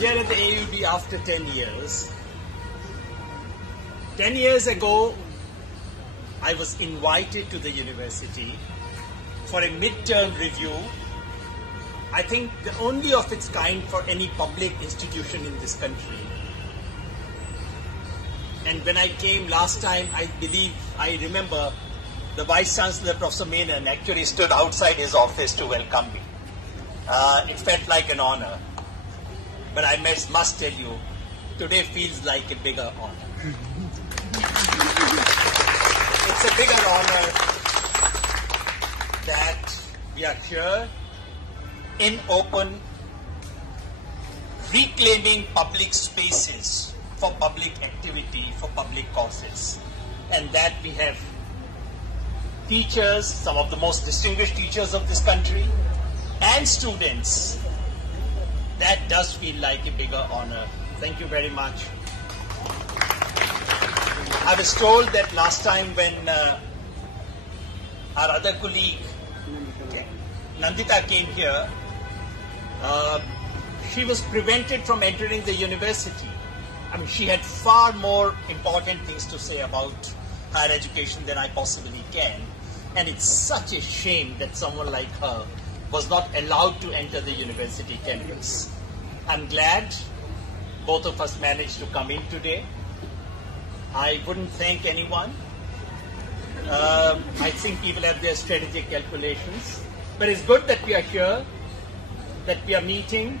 here at the AUB after 10 years. 10 years ago, I was invited to the university for a midterm review. I think the only of its kind for any public institution in this country. And when I came last time, I remember the Vice Chancellor, Professor Menon, actually stood outside his office to welcome me. It felt like an honor. But I must tell you, today feels like a bigger honor. It's a bigger honor that we are here in open, reclaiming public spaces for public activity, for public causes. And that we have teachers, some of the most distinguished teachers of this country, and students. That does feel like a bigger honor. Thank you very much. I was told that last time when our other colleague, Nandita, came here, she was prevented from entering the university. I mean, she had far more important things to say about higher education than I possibly can. And it's such a shame that someone like her was not allowed to enter the university campus. I'm glad both of us managed to come in today. I wouldn't thank anyone. I think people have their strategic calculations. But it's good that we are here, that we are meeting.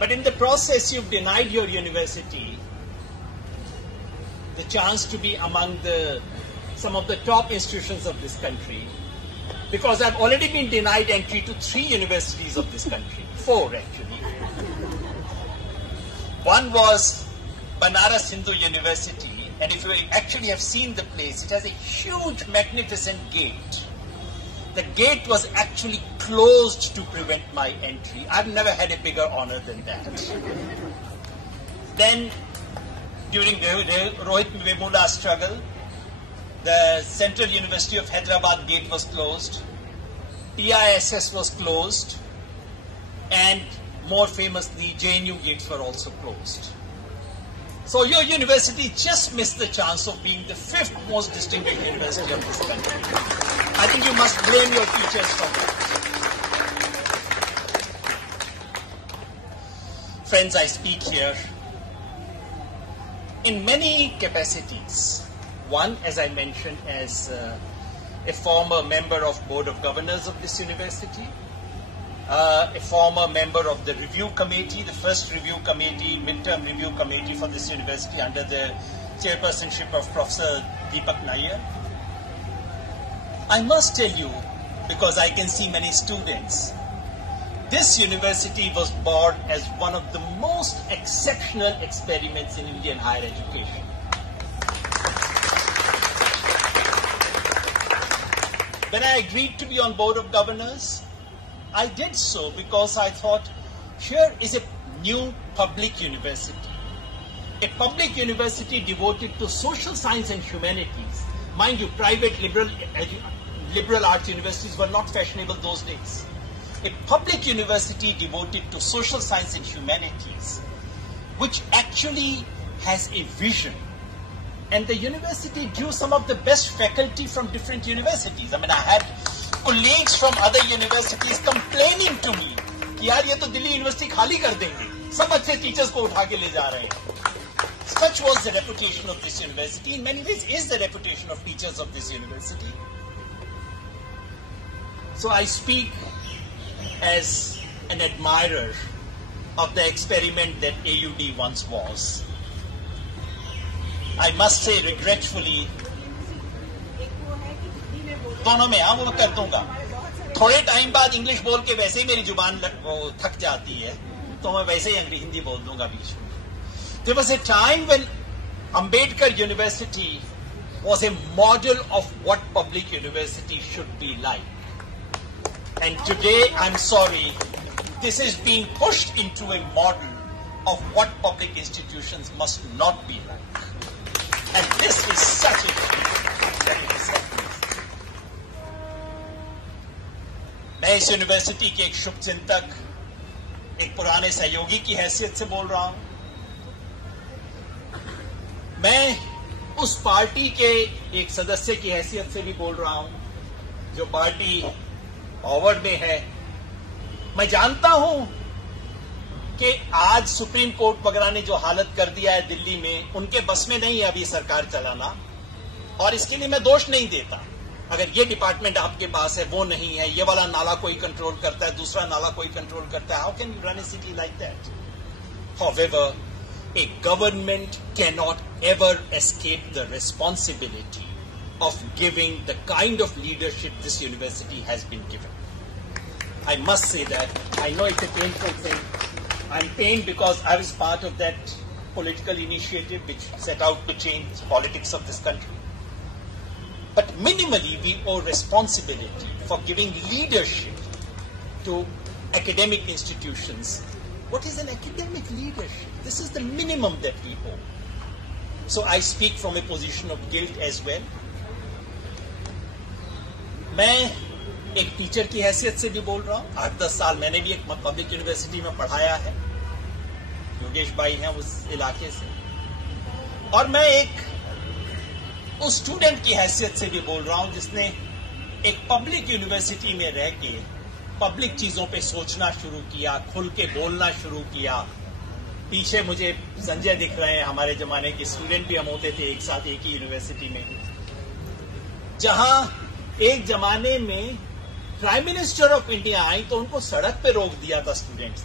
But in the process, you've denied your university the chance to be among some of the top institutions of this country. Because I've already been denied entry to 3 universities of this country. 4, actually. One was Banaras Hindu University, and if you actually have seen the place, it has a huge, magnificent gate. The gate was actually closed to prevent my entry. I've never had a bigger honor than that. Then, during Rohit Vemula's struggle, the Central University of Hyderabad gate was closed, TISS was closed, and more famously, JNU gates were also closed. So your university just missed the chance of being the 5th most distinguished university of this country. I think you must blame your teachers for that. Friends, I speak here in many capacities. One, as I mentioned, as a former member of Board of Governors of this university, a former member of the review committee, the first review committee, midterm review committee for this university under the chairpersonship of Professor Deepak Nair. I must tell you, because I can see many students, this university was born as one of the most exceptional experiments in Indian higher education. When I agreed to be on Board of Governors, I did so because I thought, here is a new public university. A public university devoted to social science and humanities. Mind you, private liberal arts universities were not fashionable those days. A public university devoted to social science and humanities, which actually has a vision. And the university drew some of the best faculty from different universities. I mean, I had colleagues from other universities complaining to me कि यार ये तो दिल्ली यूनिवर्सिटी खाली कर देंगे, सब अच्छे टीचर्स को उठा के ले जा रहे हैं. Such was the reputation of this university. In many ways, is the reputation of teachers of this university. So I speak as an admirer of the experiment that AUD once was. I must say regretfully, दोनों में वो मैं कर दूंगा. थोड़े टाइम बाद इंग्लिश बोल के वैसे ही मेरी जुबान थक जाती है, तो मैं वैसे ही हिंदी बोल दूंगा बीच में. There was a time when Ambedkar University was a model of what public university should be like. And today, I'm sorry, this is being pushed into a model of what public institutions must not be like. And this is such a shame that it is happening. मैं इस यूनिवर्सिटी के एक शुभचिंतक एक पुराने सहयोगी की हैसियत से बोल रहा हूं। मैं उस पार्टी के एक सदस्य की हैसियत से भी बोल रहा हूं जो पार्टी पावर में है। मैं जानता हूं कि आज सुप्रीम कोर्ट वगैरह ने जो हालत कर दिया है दिल्ली में, उनके बस में नहीं है अभी सरकार चलाना, और इसके लिए मैं दोष नहीं देता। अगर ये डिपार्टमेंट आपके पास है, वो नहीं है, ये वाला नाला कोई कंट्रोल करता है, दूसरा नाला कोई कंट्रोल करता है, how can you run A city like that? However, a government cannot ever escape the responsibility of giving the kind of leadership this university has been given. I must say that. I know it's a painful thing. I'm pained because I was part of that political initiative which set out to change the politics of this country. But minimally, we owe responsibility for giving leadership to academic institutions. What is an academic leadership? This is the minimum that we owe. So I speak from a position of guilt as well. मैं एक टीचर की हैसियत से भी बोल रहा हूं। 8-10 साल मैंने भी एक पब्लिक यूनिवर्सिटी में पढ़ाया है। योगेश भाई हैं उस इलाके से, और मैं एक उस स्टूडेंट की हैसियत से भी बोल रहा हूं जिसने एक पब्लिक यूनिवर्सिटी में रह के पब्लिक चीजों पे सोचना शुरू किया, खुल के बोलना शुरू किया। पीछे मुझे संजय दिख रहे हैं, हमारे जमाने के स्टूडेंट भी हम होते थे एक साथ एक ही यूनिवर्सिटी में, जहां एक जमाने में prime minister of India I तो उनको सड़क पे रोक दिया था स्टूडेंट्स,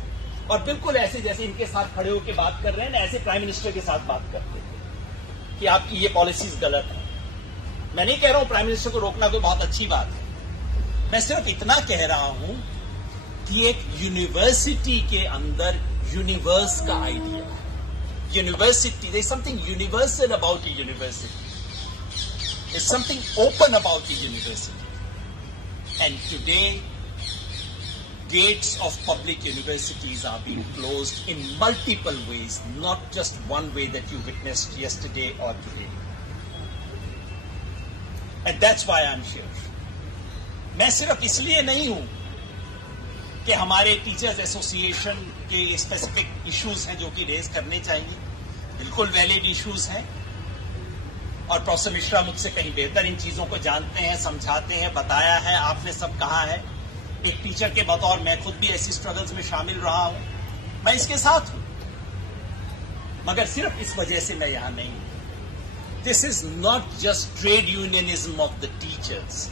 और बिल्कुल ऐसे जैसे इनके साथ खड़े होकर बात कर रहे हैं ना, ऐसे प्राइम मिनिस्टर के साथ बात करते थे कि आपकी ये पॉलिसीज गलत है। मैं नहीं कह रहा हूं प्राइम मिनिस्टर को रोकना कोई बहुत अच्छी बात है, मैं सिर्फ इतना कह रहा हूं कि एक यूनिवर्सिटी के अंदर यूनिवर्स का आइडिया है। University, there is something universal about a university, there is something open about a university, and today gates of public universities are being closed in multiple ways, not just one way that you witnessed yesterday or today. And that's why I'm here. मैं सिर्फ इसलिए नहीं हूं कि हमारे teachers association के specific issues हैं जो कि रेज करने चाहिए, बिल्कुल वैलिड इश्यूज हैं, और प्रोफेसर मिश्रा मुझसे कहीं बेहतर इन चीजों को जानते हैं, समझाते हैं, बताया है, आपने सब कहा है। एक टीचर के बतौर मैं खुद भी ऐसी स्ट्रगल्स में शामिल रहा हूं, मैं इसके साथ हूं, मगर सिर्फ इस वजह से मैं यहां नहीं हूं। This is not just trade unionism of the teachers,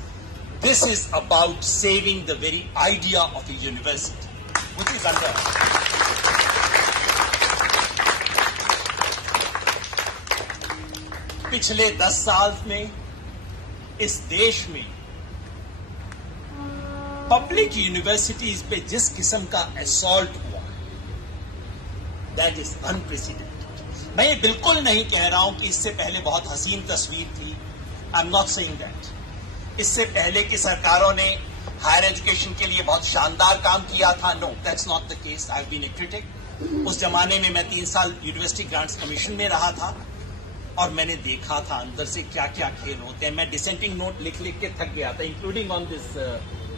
this is about saving the very idea of A university which is under. पिछले 10 साल में इस देश में पब्लिक यूनिवर्सिटीज पे जिस किस्म का असॉल्ट हुआ, दैट इज अनप्रेसिडेंटेड। मैं ये बिल्कुल नहीं कह रहा हूं कि इससे पहले बहुत हसीन तस्वीर थी, I am not saying that. इससे पहले की सरकारों ने हायर एजुकेशन के लिए बहुत शानदार काम किया था, no that's not the case. I have been a critic. उस जमाने में मैं 3 साल यूनिवर्सिटी ग्रांट्स कमीशन में रहा था, और मैंने देखा था अंदर से क्या क्या खेल होते हैं। मैं डिसेंटिंग नोट लिख लिख के थक गया था, इंक्लूडिंग ऑन दिस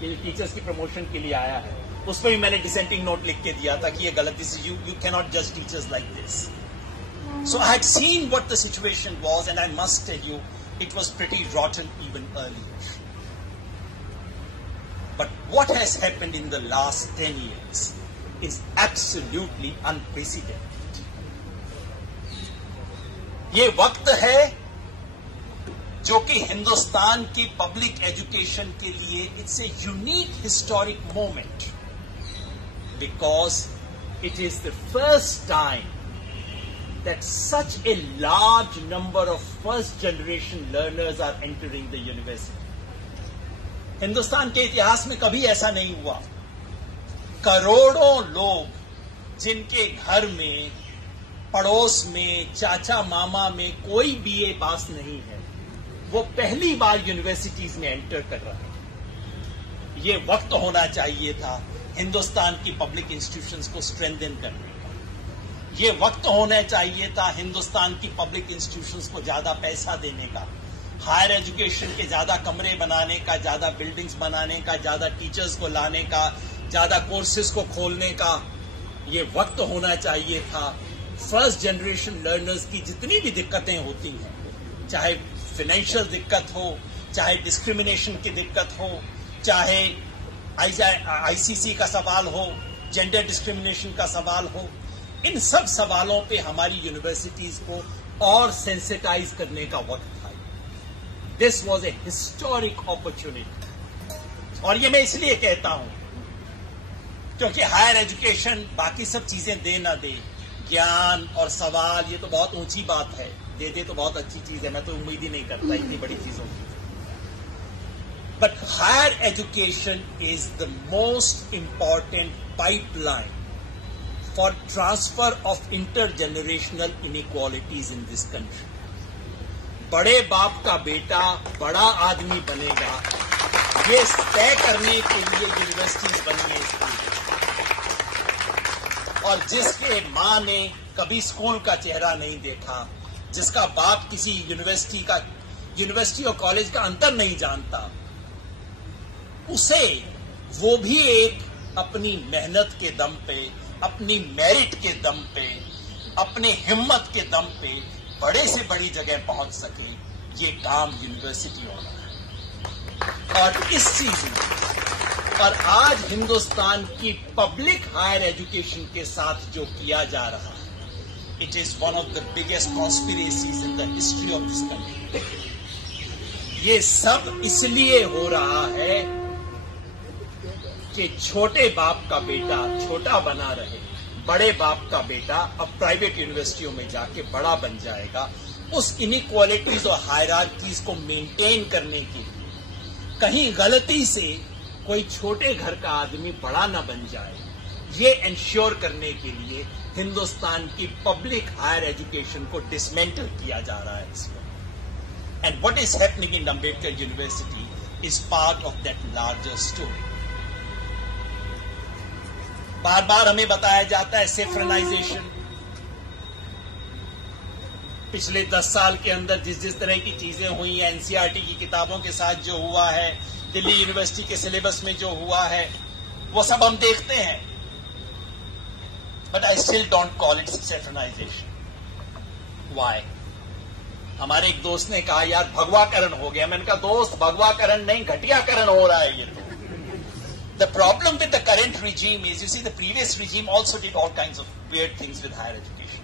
टीचर्स की प्रमोशन के लिए आया है, उस पर भी मैंने डिसेंटिंग नोट लिख के दिया था कि ये गलत, दिस यू कैन नॉट जज teachers like this. So I had seen what the situation was, and I must tell you it was pretty rotten even earlier. But what has happened in the last 10 years is absolutely unprecedented. ये वक्त है जो कि हिंदुस्तान की public education के लिए it's a unique historic moment, because it is the first time that such a large number of first generation learners are entering the university. Hindustan के इतिहास में कभी ऐसा नहीं हुआ। करोड़ों लोग जिनके घर में, पड़ोस में, चाचा मामा में कोई बीए पास नहीं है, वो पहली बार यूनिवर्सिटीज में एंटर कर रहा है। ये वक्त होना चाहिए था हिंदुस्तान की पब्लिक इंस्टीट्यूशंस को स्ट्रेंथन करने का। ये वक्त होना चाहिए था हिंदुस्तान की पब्लिक इंस्टीट्यूशंस को ज्यादा पैसा देने का, हायर एजुकेशन के ज्यादा कमरे बनाने का, ज्यादा बिल्डिंग्स बनाने का, ज्यादा टीचर्स को लाने का, ज्यादा कोर्सेज को खोलने का, ये वक्त होना चाहिए था फर्स्ट जनरेशन लर्नर्स की जितनी भी दिक्कतें होती हैं, चाहे फाइनेंशियल दिक्कत हो, चाहे डिस्क्रिमिनेशन की दिक्कत हो, चाहे आईसीसी का सवाल हो, जेंडर डिस्क्रिमिनेशन का सवाल हो, इन सब सवालों पे हमारी यूनिवर्सिटीज को और सेंसिटाइज करने का वक्त था। This was a historic opportunity. और ये मैं इसलिए कहता हूं क्योंकि हायर एजुकेशन बाकी सब चीजें दे ना दे, ज्ञान और सवाल, ये तो बहुत ऊंची बात है, दे दे तो बहुत अच्छी चीज है, मैं तो उम्मीद ही नहीं करता इतनी बड़ी चीजों की। But higher education is the most important pipeline for transfer of intergenerational inequalities in this country. बड़े बाप का बेटा बड़ा आदमी बनेगा, ये तय करने के लिए यूनिवर्सिटीज बनी है। और जिसके मां ने कभी स्कूल का चेहरा नहीं देखा, जिसका बाप किसी यूनिवर्सिटी और कॉलेज का अंतर नहीं जानता, उसे वो भी एक अपनी मेहनत के दम पे, अपनी मेरिट के दम पे, अपने हिम्मत के दम पे बड़े से बड़ी जगह पहुंच सके, ये काम यूनिवर्सिटी हो रहा है। और इस चीज में, और आज हिंदुस्तान की पब्लिक हायर एजुकेशन के साथ जो किया जा रहा है, it is one of the biggest conspiracies in the history of this country. ये सब इसलिए हो रहा है कि छोटे बाप का बेटा छोटा बना रहे, बड़े बाप का बेटा अब प्राइवेट यूनिवर्सिटियों में जाके बड़ा बन जाएगा। उस इनइक्वालिटीज और हायरार्कीज को मेंटेन करने के लिए कहीं गलती से कोई छोटे घर का आदमी बड़ा न बन जाए, ये इंश्योर करने के लिए हिंदुस्तान की पब्लिक हायर एजुकेशन को डिसमेंटल किया जा रहा है इसमें। And what is happening in Ambedkar university is part of that larger story. बार बार हमें बताया जाता है सेफ्रनाइजेशन। पिछले 10 साल के अंदर जिस तरह की चीजें हुई हैं, एनसीईआरटी की किताबों के साथ जो हुआ है, दिल्ली यूनिवर्सिटी के सिलेबस में जो हुआ है, वो सब हम देखते हैं। But I still don't call it saffronisation. Why? हमारे एक दोस्त ने कहा यार भगवाकरण हो गया। मैंने कहा दोस्त भगवाकरण नहीं, घटियाकरण हो रहा है ये तो। The problem with the current regime is, you see, the previous regime also did all kinds of weird things with higher education.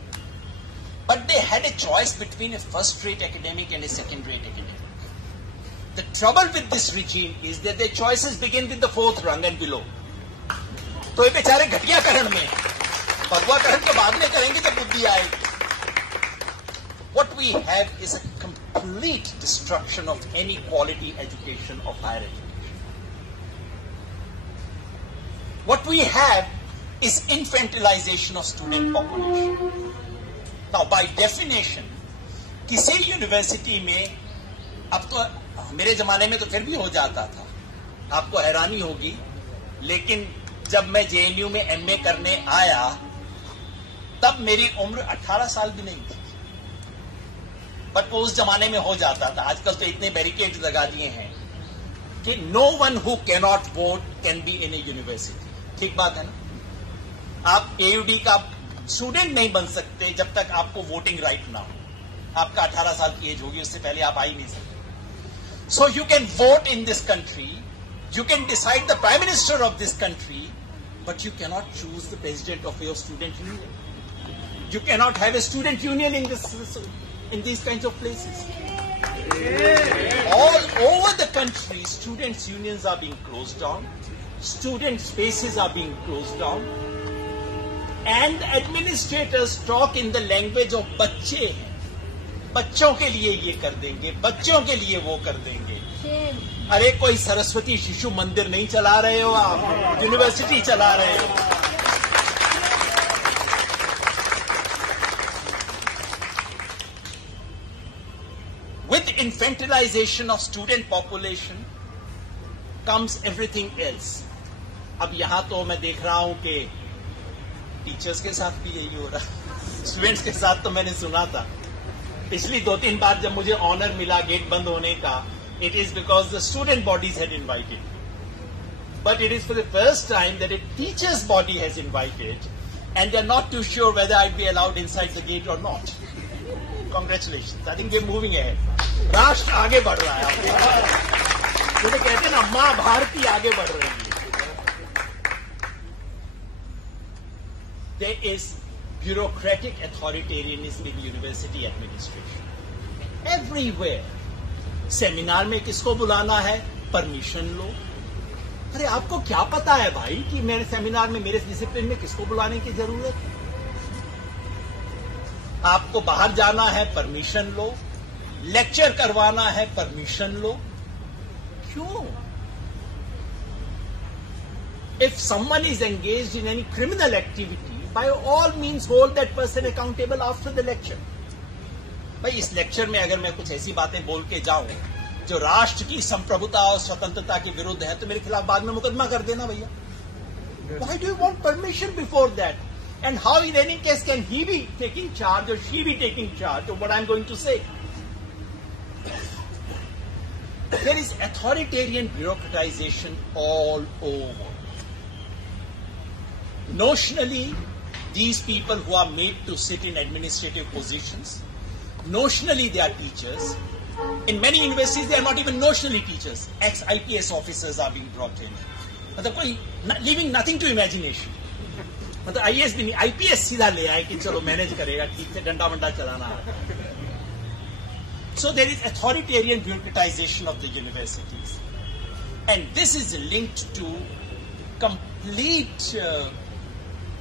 But they had a choice between a first-rate academic and a second-rate academic. The trouble with this regime is that their choices begin with the 4th rung and below. तो ये बेचारे घटियाकरण में, भगवाकरण तो बाद में करेंगे जब बुद्धि आएगी। What we have is a complete destruction of any quality education of higher education. What we have is infantilization of student population. Now, by definition, किसी यूनिवर्सिटी में, अब तो मेरे जमाने में तो फिर भी हो जाता था, आपको हैरानी होगी, लेकिन जब मैं जेएनयू में एमए करने आया तब मेरी उम्र 18 साल भी नहीं थी। बट वो उस जमाने में हो जाता था। आजकल तो इतने बैरिकेड्स लगा दिए हैं कि no one who cannot vote can be in a university. ठीक बात है ना? आप एयूडी का स्टूडेंट नहीं बन सकते जब तक आपको वोटिंग राइट ना हो। आपका 18 साल की एज होगी, उससे पहले आप आ ही नहीं सकते। So you can vote in this country, you can decide the prime minister of this country, but you cannot choose the president of your student union. You cannot have a student union in these kinds of places. All over the country, students' unions are being closed down. Student spaces are being closed down, and administrators talk in the language of बच्चे हैं, बच्चों के लिए ये कर देंगे, बच्चों के लिए वो कर देंगे। अरे कोई सरस्वती शिशु मंदिर नहीं चला रहे हो आप, यूनिवर्सिटी चला रहे हो। With infantilization of student population comes everything else. अब यहां तो मैं देख रहा हूं कि टीचर्स के साथ भी यही हो रहा है, स्टूडेंट्स के साथ तो मैंने सुना था। पिछली 2-3 बार जब मुझे ऑनर मिला गेट बंद होने का, it is because the student bodies had invited, but it is for the first time that A teachers body has invited and they're not too sure whether I'd be allowed inside the gate or not. Congratulations. I think they're moving ahead. राष्ट्र आगे बढ़ रहा है. जैसे कहते हैं ना, माँ भारती आगे बढ़ रही है. There is bureaucratic authoritarianism in university administration. Everywhere. Seminar में किसको बुलाना है? परमिशन लो. अरे आपको क्या पता है भाई कि मेरे सेमिनार में, मेरे डिसिप्लिन में किसको बुलाने की जरूरत है? आपको बाहर जाना है, परमिशन लो. लेक्चर करवाना है, परमिशन लो. क्यों? If someone is engaged in any criminal activity, by all means hold that person accountable after the lecture. भाई इस लेक्चर में अगर मैं कुछ ऐसी बातें बोल के जाऊं जो राष्ट्र की संप्रभुता और स्वतंत्रता के विरुद्ध है, तो मेरे खिलाफ बाद में मुकदमा कर देना भैया. Why do you want permission before that? And how in any case can he be taking charge or she be taking charge of what I'm going to say? There is authoritarian bureaucratization all over. Notionally, these people who are made to sit in administrative positions, notionally they are teachers. In many universities, they are not even notionally teachers. Ex-IPS officers are being brought in. मतलब कोई leaving nothing to imagination. मतलब IAS भी नहीं, IPS सीधा ले आए कि चलो मैनेज करेगा, ठीक से डंडा वंडा चलाना है. So there is authoritarian bureaucratization of the universities. And this is linked to complete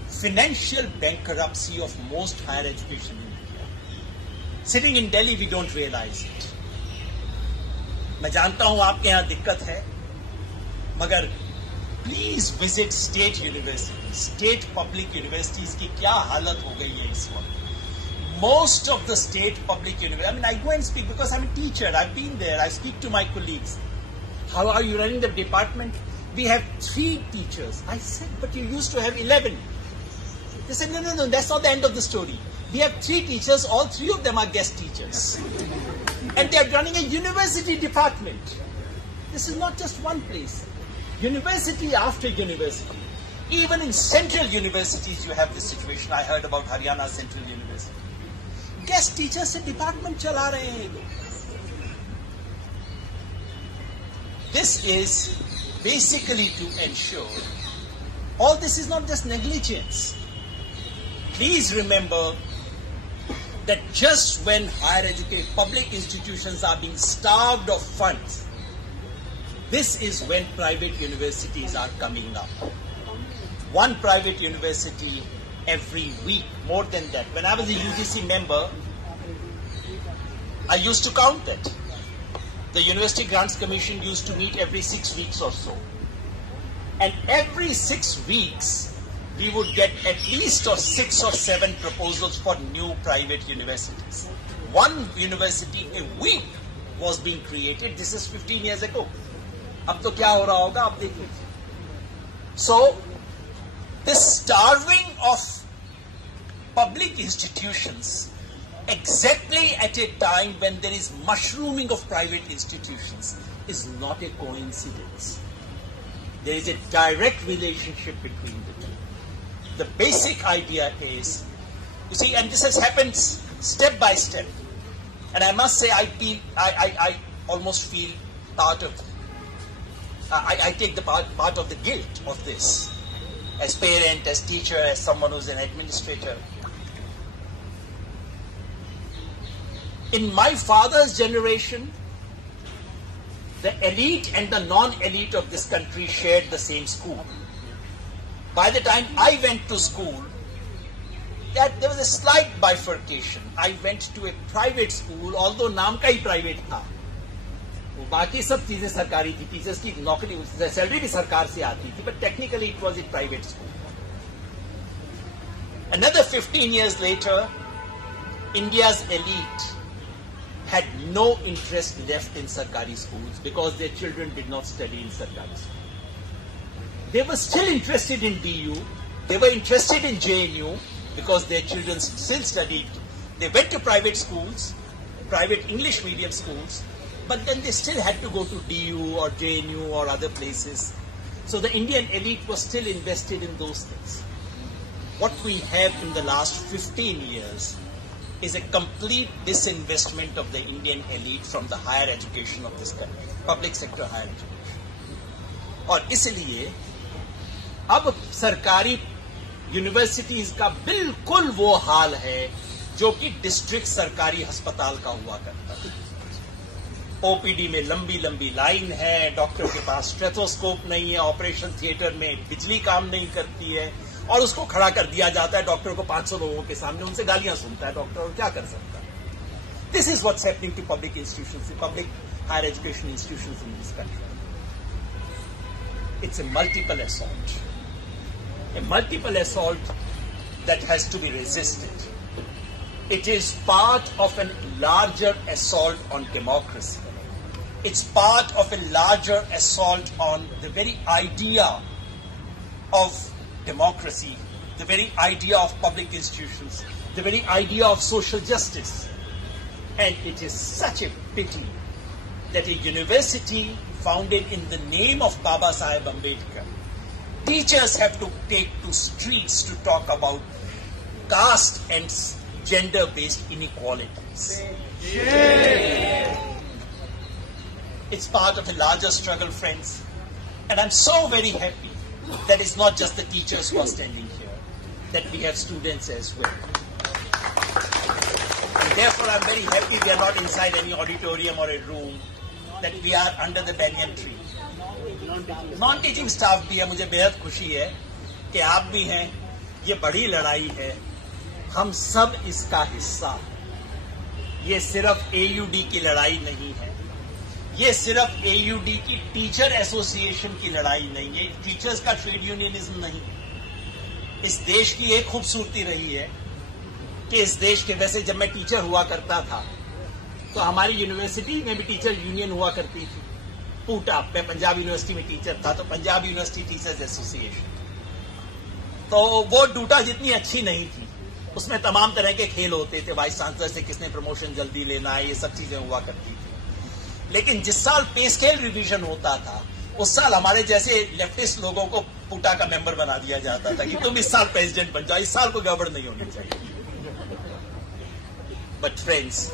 financial bankruptcy of most higher education in India. Sitting in Delhi, we don't realize it. मैं जानता हूं आपके यहां दिक्कत है, मगर please visit state university, state public universities की क्या हालत हो गई है इस वक्त. Most of the state public universities, I mean, I go and speak because I'm a teacher. I've been there. I speak to my colleagues. How are you running the department? We have 3 teachers. I said, but you used to have 11. They said, no, that's not the end of the story. We have 3 teachers. All 3 of them are guest teachers. And they are running a university department. This is not just one place. University after university. Even in central universities, you have this situation. I heard about Haryana Central University. Guest teachers से डिपार्टमेंट चला रहे हैं लोग. This is basically to ensure all this is not just negligence. Please remember that just when higher education, public institutions are being starved of funds, this is when private universities are coming up. One private university every week, more than that. When I was a UGC member, I used to count that. The University Grants Commission used to meet every 6 weeks or so. And every 6 weeks, we would get at least 6 or 7 proposals for new private universities. One university a week was being created. This is 15 years ago. अब तो क्या हो रहा होगा आप देखिए. So, the starving of public institutions exactly at a time when there is mushrooming of private institutions is not a coincidence. There is a direct relationship between the two. The basic idea is, you see, and this has happened step by step. And I must say, I almost feel part of, I take the part of the guilt of this. As parent, as teacher, as someone who's an administrator. In my father's generation, the elite and the non-elite of this country shared the same school. By the time I went to school, there was a slight bifurcation. I went to a private school, although नाम का ही private था. वो बाकी सब चीजें सरकारी थी. टीचर्स की नौकरी, सैलरी भी सरकार से आती थी, but technically it was a private school. Another 15 years later, India's elite had no interest left in sarkari schools because their children did not study in sarkari schools. They were still interested in DU, they were interested in JNU because their children still studied. They went to private schools, private English medium schools, but then they still had to go to DU or JNU or other places. So the Indian elite was still invested in those things. what we have in the last 15 years is a complete disinvestment of the Indian elite from the higher education of this country, public sector higher education. और इसलिए अब सरकारी यूनिवर्सिटीज का बिल्कुल वो हाल है जो कि डिस्ट्रिक्ट सरकारी अस्पताल का हुआ करता था। ओपीडी में लंबी लंबी लाइन है, डॉक्टर के पास स्टेथोस्कोप नहीं है, ऑपरेशन थिएटर में बिजली काम नहीं करती है और उसको खड़ा कर दिया जाता है डॉक्टर को 500 लोगों के सामने, उनसे गालियां सुनता है डॉक्टर, और क्या कर सकता है। This is what's happening to public institutions, public higher education institutions in this country. It's a multiple assault, a multiple assault that has to be resisted. It is part of a larger assault on democracy. It's part of a larger assault on the very idea of democracy, the very idea of public institutions, the very idea of social justice. And it is such a pity that a university founded in the name of Baba Saheb Ambedkar, teachers have to take to streets to talk about caste and gender-based inequalities. It's part of a larger struggle, friends. And I'm so very happy that it's not just the teachers who are standing here, that we have students as well. And therefore, I'm very happy we are not inside any auditorium or a room, that we are under the banyan tree. Non teaching staff भी है, मुझे बेहद खुशी है कि आप भी हैं। ये बड़ी लड़ाई है, हम सब इसका हिस्सा हैं। ये सिर्फ एयूडी की लड़ाई नहीं है, ये सिर्फ एयूडी की टीचर एसोसिएशन की लड़ाई नहीं है, टीचर्स का ट्रेड यूनियनिज्म नहीं है। इस देश की एक खूबसूरती रही है कि इस देश के, वैसे जब मैं टीचर हुआ करता था तो हमारी यूनिवर्सिटी में भी टीचर यूनियन हुआ करती थी। पूटा, मैं पंजाब यूनिवर्सिटी में टीचर था तो पंजाब यूनिवर्सिटी टीचर्स एसोसिएशन, तो वो डूटा जितनी अच्छी नहीं थी, उसमें तमाम तरह के खेल होते थे, वाइस चांसलर से किसने प्रमोशन जल्दी लेना है, ये सब चीजें हुआ करती थी। लेकिन जिस साल पे स्केल रिवीजन होता था उस साल हमारे जैसे लेफ्टिस्ट लोगों को पूटा का मेंबर बना दिया जाता था कि तुम इस साल प्रेसिडेंट बन जाओ, इस साल को गड़बड़ नहीं होनी चाहिए। But friends,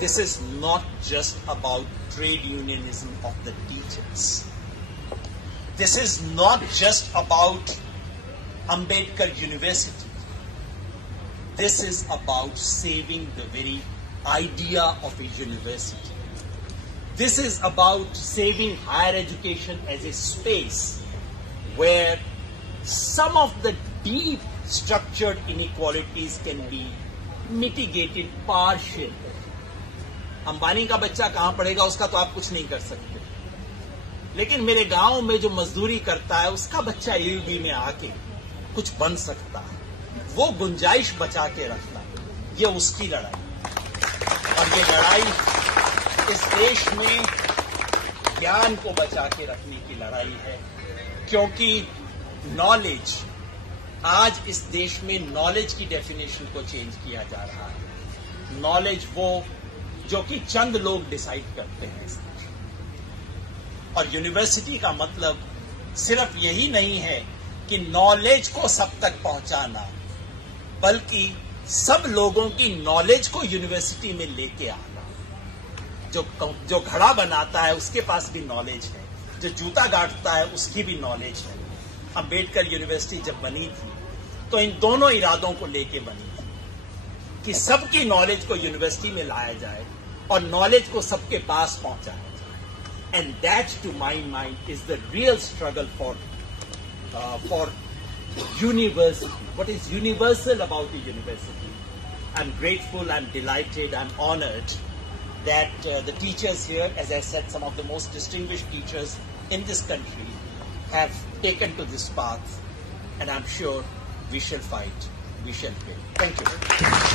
this is not just about trade unionism of the teachers. This is not just about Ambedkar University. This is about saving the very idea of a university. This is about saving higher education as a space where some of the deep structured inequalities can be mitigated partially. Ambani का बच्चा कहां पढ़ेगा उसका तो आप कुछ नहीं कर सकते, लेकिन मेरे गांव में जो मजदूरी करता है उसका बच्चा एयूडी में आके कुछ बन सकता है, वो गुंजाइश बचा के रखना, ये उसकी लड़ाई। और ये लड़ाई इस देश में ज्ञान को बचा के रखने की लड़ाई है, क्योंकि नॉलेज, आज इस देश में नॉलेज की डेफिनेशन को चेंज किया जा रहा है। नॉलेज वो जो कि चंद लोग डिसाइड करते हैं इस देश में। और यूनिवर्सिटी का मतलब सिर्फ यही नहीं है कि नॉलेज को सब तक पहुंचाना, बल्कि सब लोगों की नॉलेज को यूनिवर्सिटी में लेके आना। जो घड़ा बनाता है उसके पास भी नॉलेज है, जो जूता गांठता है उसकी भी नॉलेज है। अंबेडकर यूनिवर्सिटी जब बनी थी तो इन दोनों इरादों को लेके बनी थी कि सबकी नॉलेज को यूनिवर्सिटी में लाया जाए और नॉलेज को सबके पास पहुंचाया जाए। And that to my mind is the real struggle for university. What is universal about the university? I'm grateful, I'm delighted, I'm honored that the teachers here, as I said, some of the most distinguished teachers in this country have taken to this path, and I'm sure we shall fight, we shall win. Thank you.